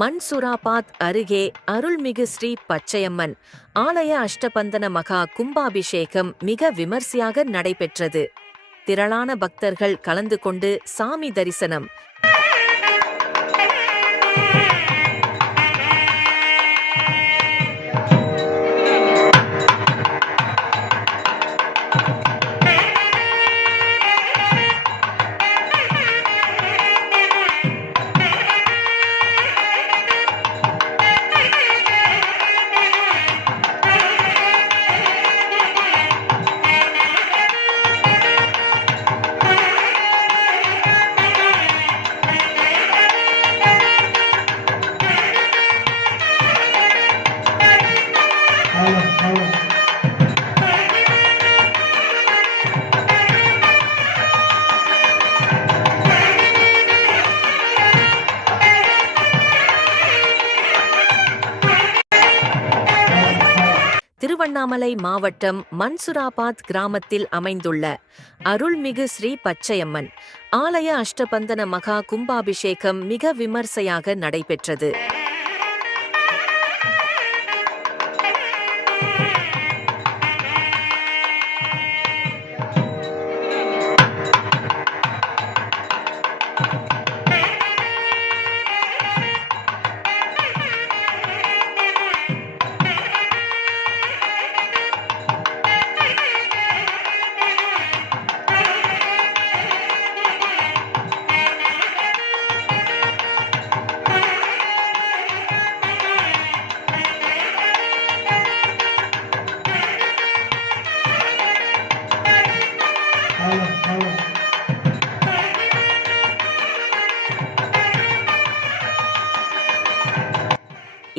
மன்சுராபாத் அருகே அருள்மிகு ஸ்ரீ பச்சையம்மன். ஆலய அஷ்டபந்தன மகா கும்பாபிஷேகம் மிக விமர்சையாக நடைபெற்றது. திரளான பக்தர்கள் கலந்து கொண்டு சாமி தரிசனம். திருவண்ணாமலை மாவட்டம் மன்சுராபாத் கிராமத்தில் அமைந்துள்ள அருள்மிகு ஸ்ரீ பச்சையம்மன். ஆலய அஷ்டபந்தன மகா கும்பாபிஷேகம் மிக விமர்சையாக நடைபெற்றது.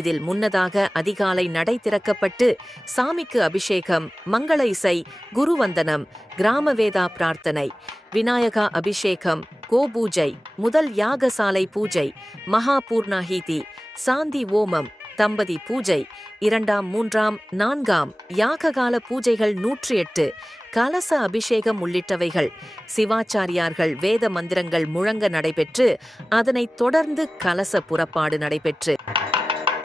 இதில் முன்னதாக அதிகாலை நடை திறக்கப்பட்டு சாமிக்கு அபிஷேகம் மங்கள இசை குருவந்தனம் கிராம வேதா பிரார்த்தனை விநாயகா அபிஷேகம் கோபூஜை முதல் யாகசாலை பூஜை மகா பூர்ணாஹீதி சாந்தி ஓமம் தம்பதி பூஜை இரண்டாம் மூன்றாம் நான்காம் யாககால பூஜைகள் நூற்றி எட்டு கலச அபிஷேகம் உள்ளிட்டவைகள். சிவாச்சாரியார்கள் வேத மந்திரங்கள் முழங்க நடைபெற்று அதனைத் தொடர்ந்து கலச புறப்பாடு நடைபெற்று.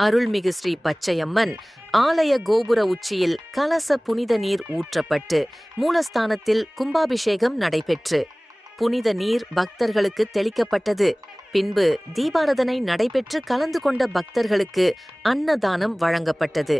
அருள்மிகு ஸ்ரீ பச்சையம்மன் ஆலய கோபுர உச்சியில் கலச புனித நீர் ஊற்றப்பட்டு மூலஸ்தானத்தில் கும்பாபிஷேகம் நடைபெற்று புனித நீர் பக்தர்களுக்கு தெளிக்கப்பட்டது. பின்பு தீபாரதனை நடைபெற்று கலந்து கொண்ட பக்தர்களுக்கு அன்னதானம் வழங்கப்பட்டது.